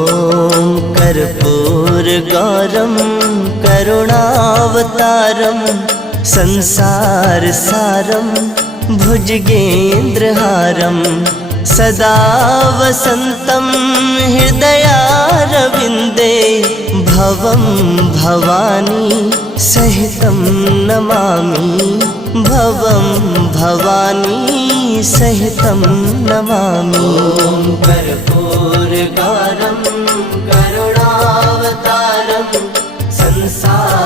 ॐ कर्पूरगौरं करुणावतारं संसारसारं भुजगेन्द्रहारं सदा वसन्तं हृदयारविन्दे भवं भवानी सहितं नमामि भवं भवानी सहितं नमामि। कर्पूरगौरं करुणावतारं संसार